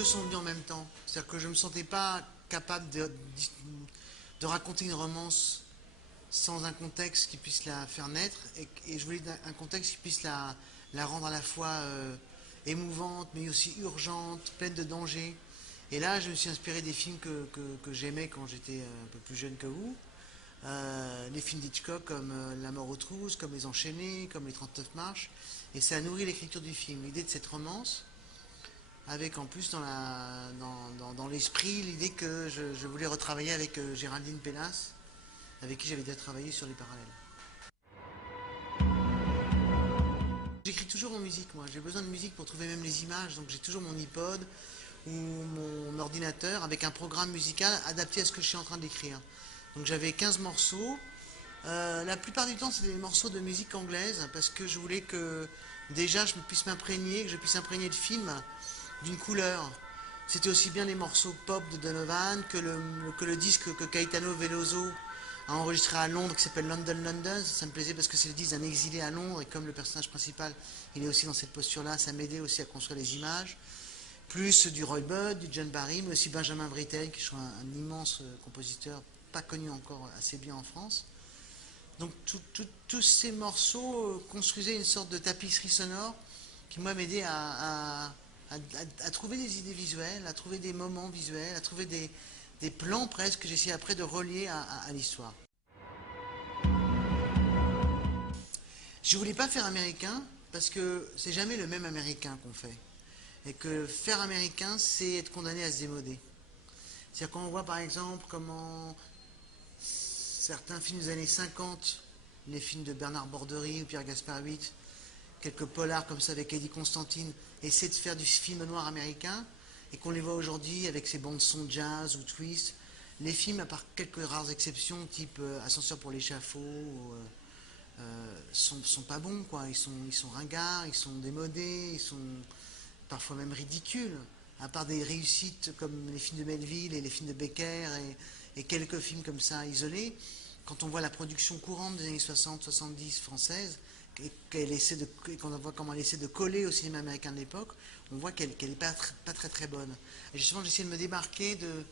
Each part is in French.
deux sont venus en même temps. C'est-à-dire que je ne me sentais pas capable de raconter une romance sans un contexte qui puisse la faire naître, et je voulais un contexte qui puisse la rendre à la fois émouvante, mais aussi urgente, pleine de danger. Et là, je me suis inspiré des films que j'aimais quand j'étais un peu plus jeune que vous. Les films d'Hitchcock comme La mort aux trousses, comme Les Enchaînés, comme Les 39 marches. Et ça a nourri l'écriture du film. L'idée de cette romance, avec en plus dans l'esprit l'idée que je voulais retravailler avec Géraldine Pélas, avec qui j'avais déjà travaillé sur Les Parallèles. J'écris toujours en musique, moi. J'ai besoin de musique pour trouver même les images, donc j'ai toujours mon iPod ou mon ordinateur avec un programme musical adapté à ce que je suis en train d'écrire. Donc j'avais 15 morceaux. La plupart du temps, c'est des morceaux de musique anglaise parce que je voulais que déjà je puisse m'imprégner, que je puisse imprégner le film d'une couleur. C'était aussi bien les morceaux pop de Donovan que le disque que Caetano Veloso a enregistré à Londres qui s'appelle London London. Ça me plaisait parce que c'est le disque d'un exilé à Londres et comme le personnage principal il est aussi dans cette posture-là, ça m'aidait aussi à construire les images. Plus du Roy Budd, du John Barry, mais aussi Benjamin Britten qui est un immense compositeur pas connu encore assez bien en France. Donc tous ces morceaux construisaient une sorte de tapisserie sonore qui m'a aidé à trouver des idées visuelles, à trouver des moments visuels, à trouver des plans presque que j'essayais après de relier à l'histoire. Je voulais pas faire américain parce que c'est jamais le même américain qu'on fait. Et que faire américain, c'est être condamné à se démoder. C'est-à-dire qu'on voit par exemple comment certains films des années 50, les films de Bernard Borderie ou Pierre Gaspard Huit, quelques polars comme ça avec Eddie Constantine, essaient de faire du film noir américain, et qu'on les voit aujourd'hui avec ces bandes son jazz ou twist. Les films, à part quelques rares exceptions, type Ascenseur pour l'échafaud, sont pas bons, quoi. Ils sont ringards, ils sont démodés, ils sont parfois même ridicules. À part des réussites comme les films de Melville et les films de Becker et quelques films comme ça isolés, quand on voit la production courante des années 60-70 française, et qu'on voit comment elle essaie de coller au cinéma américain de l'époque, on voit qu'elle n'est pas très très bonne. Et justement, j'essaie de me démarquer de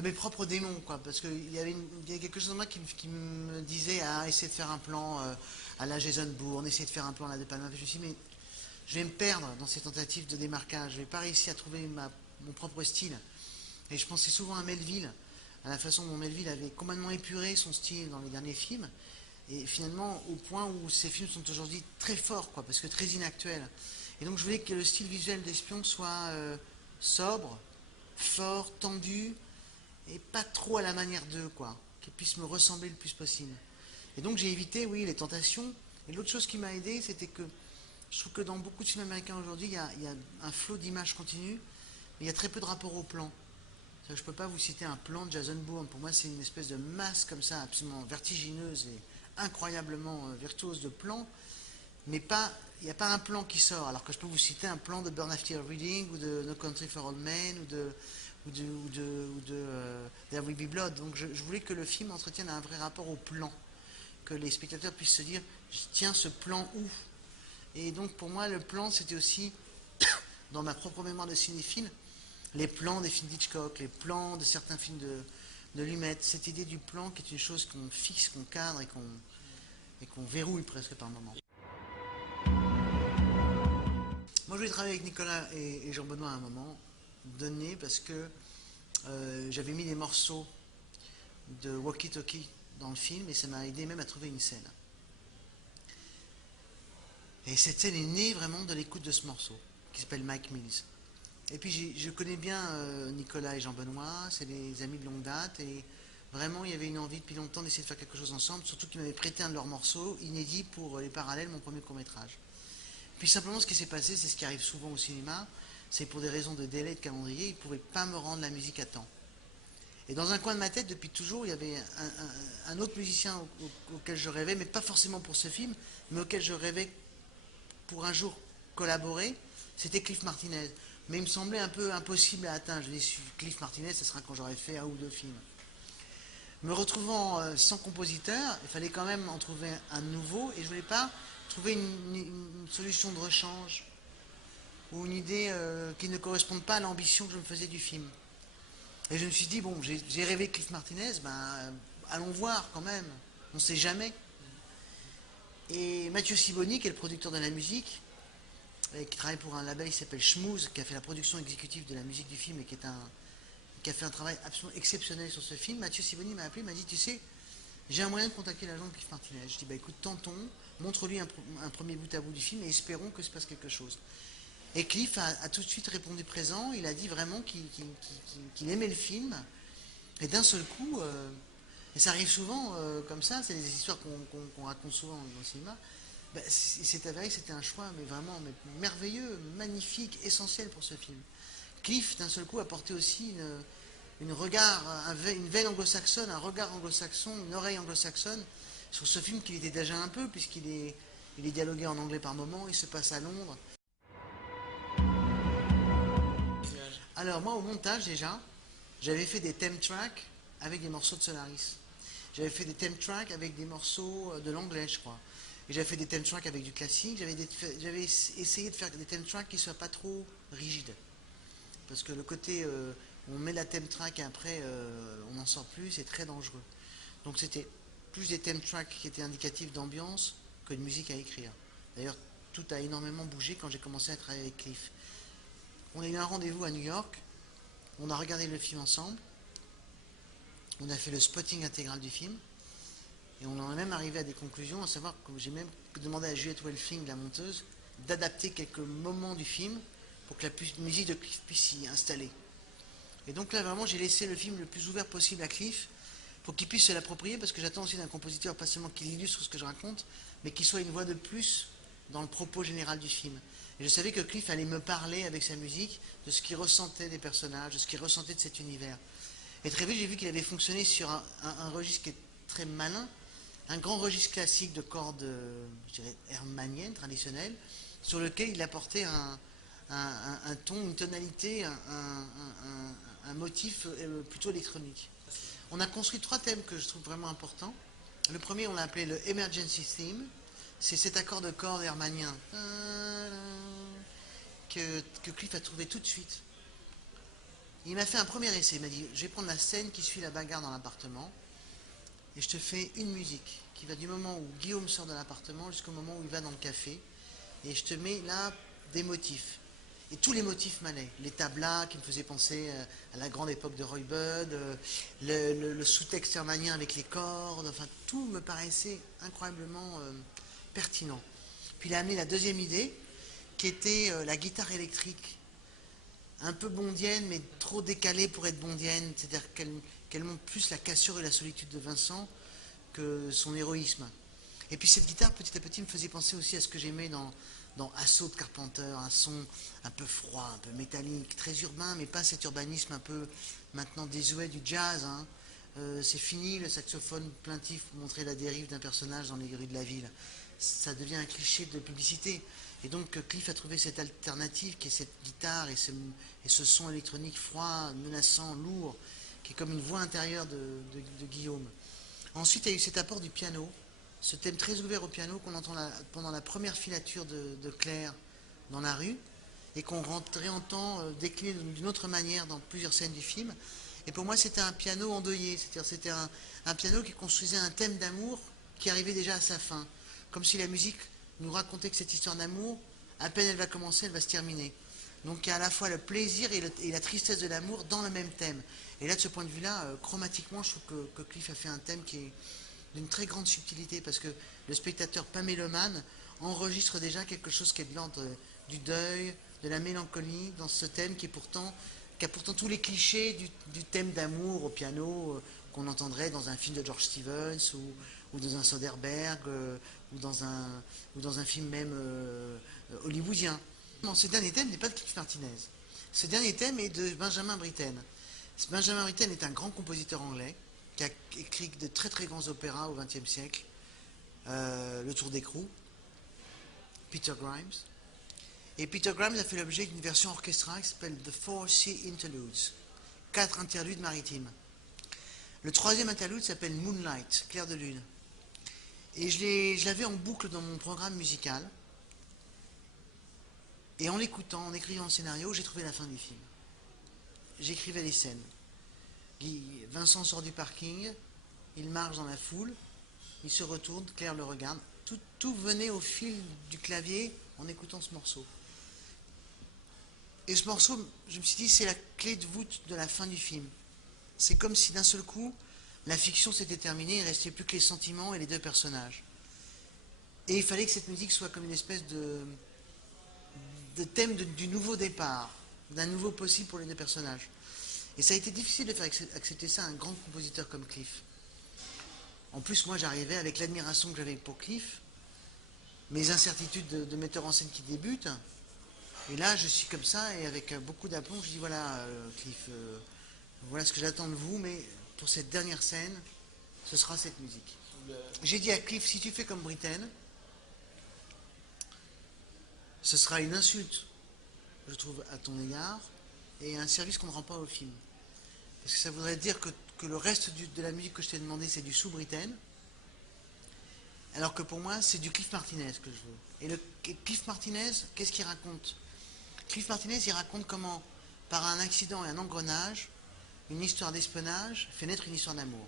mes propres démons, quoi, parce qu'il y avait quelque chose en moi qui me disait essayer de faire un plan à la Jason Bourne, essayer de faire un plan à la De Palma. Je me suis dit, mais je vais me perdre dans ces tentatives de démarquage, je vais pas réussir à trouver mon propre style. Et je pensais souvent à Melville, à la façon dont Melville avait complètement épuré son style dans les derniers films, et finalement au point où ces films sont aujourd'hui très forts, quoi, parce que très inactuels. Et donc je voulais que le style visuel d'Espion soit sobre, fort, tendu, et pas trop à la manière d'eux, quoi, qu'ils puissent me ressembler le plus possible. Et donc j'ai évité, oui, les tentations. Et l'autre chose qui m'a aidé, c'était que je trouve que dans beaucoup de films américains aujourd'hui, il y a un flot d'images continue, mais il y a très peu de rapport au plan. Je ne peux pas vous citer un plan de Jason Bourne. Pour moi, c'est une espèce de masse comme ça, absolument vertigineuse et incroyablement virtuose de plan, mais il n'y a pas un plan qui sort. Alors que je peux vous citer un plan de Burn After Reading ou de No Country for Old Men ou de There Will Be Blood. Donc je voulais que le film entretienne un vrai rapport au plan, que les spectateurs puissent se dire tiens, ce plan où. Et donc pour moi, le plan, c'était aussi, dans ma propre mémoire de cinéphile, les plans des films d'Hitchcock, les plans de certains films de Lumet, cette idée du plan qui est une chose qu'on fixe, qu'on cadre et qu'on verrouille presque par moments. Moi, je voulais travailler avec Nicolas et Jean-Benoît à un moment donné parce que j'avais mis des morceaux de Walkie Talkie dans le film et ça m'a aidé même à trouver une scène. Et cette scène est née vraiment de l'écoute de ce morceau qui s'appelle Mike Mills. Et puis je connais bien Nicolas et Jean-Benoît, c'est des amis de longue date et vraiment il y avait une envie depuis longtemps d'essayer de faire quelque chose ensemble, surtout qu'ils m'avaient prêté un de leurs morceaux inédit pour Les Parallèles, mon premier court-métrage. Puis simplement ce qui s'est passé, c'est ce qui arrive souvent au cinéma, c'est pour des raisons de délai de calendrier, ils ne pouvaient pas me rendre la musique à temps. Et dans un coin de ma tête, depuis toujours, il y avait un autre musicien auquel je rêvais, mais pas forcément pour ce film, mais auquel je rêvais pour un jour collaborer, c'était Cliff Martinez. Mais il me semblait un peu impossible à atteindre. Je me dis, Cliff Martinez, ce sera quand j'aurai fait un ou deux films. Me retrouvant sans compositeur, il fallait quand même en trouver un nouveau, et je ne voulais pas trouver une solution de rechange ou une idée qui ne corresponde pas à l'ambition que je me faisais du film. Et je me suis dit, bon, j'ai rêvé Cliff Martinez, ben allons voir quand même, on ne sait jamais. Et Mathieu Sibony, qui est le producteur de la musique, et qui travaille pour un label qui s'appelle Schmooze, qui a fait la production exécutive de la musique du film et qui a fait un travail absolument exceptionnel sur ce film. Mathieu Sibony m'a appelé, m'a dit, tu sais, j'ai un moyen de contacter l'agent de Cliff Martinez. Je dis, bah écoute, tentons, montre-lui un premier bout à bout du film et espérons que se passe quelque chose. Et Cliff a tout de suite répondu présent, il a dit vraiment qu'il aimait le film, et d'un seul coup, et ça arrive souvent comme ça, c'est des histoires qu'on raconte souvent dans le cinéma, ben, il s'est avéré que c'était un choix mais vraiment merveilleux, magnifique, essentiel pour ce film. Cliff, d'un seul coup, a porté aussi une veine anglo-saxonne, un regard anglo-saxon, une oreille anglo-saxonne sur ce film qu'il était déjà un peu, il est dialogué en anglais par moments, il se passe à Londres. Alors moi au montage déjà, j'avais fait des theme tracks avec des morceaux de Solaris. J'avais fait des theme tracks avec des morceaux de l'anglais je crois. Et j'avais fait des theme tracks avec du classique. J'avais essayé de faire des theme tracks qui ne soient pas trop rigides. Parce que le côté on met la theme track et après on n'en sort plus, c'est très dangereux. Donc c'était plus des theme tracks qui étaient indicatifs d'ambiance que de musique à écrire. D'ailleurs tout a énormément bougé quand j'ai commencé à travailler avec Cliff. On a eu un rendez-vous à New York, on a regardé le film ensemble, on a fait le spotting intégral du film, et on en est même arrivé à des conclusions, à savoir que j'ai même demandé à Juliette Welfling, la monteuse, d'adapter quelques moments du film pour que la musique de Cliff puisse s'y installer. Et donc là, vraiment, j'ai laissé le film le plus ouvert possible à Cliff pour qu'il puisse se l'approprier, parce que j'attends aussi d'un compositeur, pas seulement qu'il illustre ce que je raconte, mais qu'il soit une voix de plus dans le propos général du film. Et je savais que Cliff allait me parler avec sa musique de ce qu'il ressentait des personnages, de ce qu'il ressentait de cet univers. Et très vite, j'ai vu qu'il avait fonctionné sur un registre qui est très malin, un grand registre classique de cordes, je dirais, hermaniennes, traditionnelles, sur lequel il apportait un ton, une tonalité, un motif plutôt électronique. On a construit 3 thèmes que je trouve vraiment importants. Le premier, on l'a appelé le Emergency Theme. C'est cet accord de cordes hermanien que Cliff a trouvé tout de suite. Il m'a fait un premier essai. Il m'a dit, je vais prendre la scène qui suit la bagarre dans l'appartement et je te fais une musique qui va du moment où Guillaume sort de l'appartement jusqu'au moment où il va dans le café, et je te mets là des motifs. Et tous les motifs m'allaient. Les tablas qui me faisaient penser à la grande époque de Roy Budd, le sous-texte hermanien avec les cordes, enfin tout me paraissait incroyablement pertinent. Puis il a amené la deuxième idée, qui était la guitare électrique, un peu bondienne, mais trop décalée pour être bondienne, c'est-à-dire qu'elle montre plus la cassure et la solitude de Vincent que son héroïsme. Et puis cette guitare, petit à petit, me faisait penser aussi à ce que j'aimais dans Assaut de Carpenter, un son un peu froid, un peu métallique, très urbain, mais pas cet urbanisme un peu maintenant désuet du jazz. Hein. C'est fini le saxophone plaintif pour montrer la dérive d'un personnage dans les rues de la ville. Ça devient un cliché de publicité. Et donc Cliff a trouvé cette alternative qui est cette guitare et ce son électronique froid, menaçant, lourd, qui est comme une voix intérieure de Guillaume. Ensuite, il y a eu cet apport du piano, ce thème très ouvert au piano qu'on entend pendant la première filature de Claire dans la rue, et qu'on réentend décliner d'une autre manière dans plusieurs scènes du film. Et pour moi, c'était un piano endeuillé, c'est-à-dire c'était un piano qui construisait un thème d'amour qui arrivait déjà à sa fin, comme si la musique nous racontait que cette histoire d'amour, à peine elle va commencer, elle va se terminer. Donc il y a à la fois le plaisir et la tristesse de l'amour dans le même thème. Et là, de ce point de vue-là, chromatiquement, je trouve que Cliff a fait un thème qui est d'une très grande subtilité, parce que le spectateur pas mélomane enregistre déjà quelque chose qui est de l'ordre du deuil, de la mélancolie, dans ce thème qui a pourtant tous les clichés du thème d'amour au piano qu'on entendrait dans un film de George Stevens ou dans un Soderbergh ou dans un film même hollywoodien. Non, ce dernier thème n'est pas de Cliff Martinez. Ce dernier thème est de Benjamin Britten. Benjamin Britten est un grand compositeur anglais qui a écrit de très très grands opéras au XXe siècle. Le Tour d'écrou, Peter Grimes. Et Peter Grimes a fait l'objet d'une version orchestrale qui s'appelle The Four Sea Interludes, 4 interludes maritimes. Le 3e interlude s'appelle Moonlight, clair de lune. Et je l'avais en boucle dans mon programme musical. Et en l'écoutant, en écrivant le scénario, j'ai trouvé la fin du film. J'écrivais les scènes. Vincent sort du parking, il marche dans la foule, il se retourne, Claire le regarde. Tout venait au fil du clavier en écoutant ce morceau. Et ce morceau, je me suis dit, c'est la clé de voûte de la fin du film. C'est comme si d'un seul coup, la fiction s'était terminée, il ne restait plus que les sentiments et les deux personnages. Et il fallait que cette musique soit comme une espèce de thème du nouveau départ, d'un nouveau possible pour les deux personnages. Et ça a été difficile de faire accepter ça à un grand compositeur comme Cliff. En plus, moi, j'arrivais avec l'admiration que j'avais pour Cliff, mes incertitudes de metteur en scène qui débute. Et là, je suis comme ça, et avec beaucoup d'aplomb, je dis voilà, Cliff, voilà ce que j'attends de vous, mais pour cette dernière scène, ce sera cette musique. J'ai dit à Cliff, si tu fais comme Britten, ce sera une insulte, je trouve, à ton égard, et un service qu'on ne rend pas au film. Parce que ça voudrait dire que le reste de la musique que je t'ai demandé, c'est du sous-Britten, alors que pour moi, c'est du Cliff Martinez que je veux. Et Cliff Martinez, qu'est-ce qu'il raconte? Cliff Martinez, il raconte comment, par un accident et un engrenage, une histoire d'espionnage fait naître une histoire d'amour.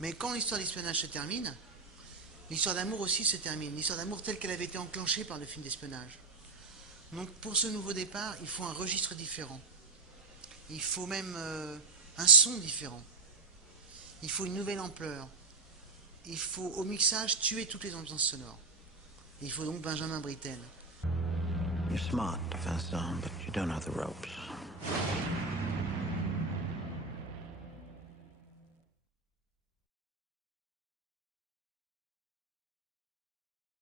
Mais quand l'histoire d'espionnage se termine, l'histoire d'amour aussi se termine. L'histoire d'amour telle qu'elle avait été enclenchée par le film d'espionnage. Donc pour ce nouveau départ, il faut un registre différent. Il faut même un son différent. Il faut une nouvelle ampleur. Il faut au mixage tuer toutes les ambiances sonores. Il faut donc Benjamin Britten. You're smart, Vincent, but you don't know the ropes.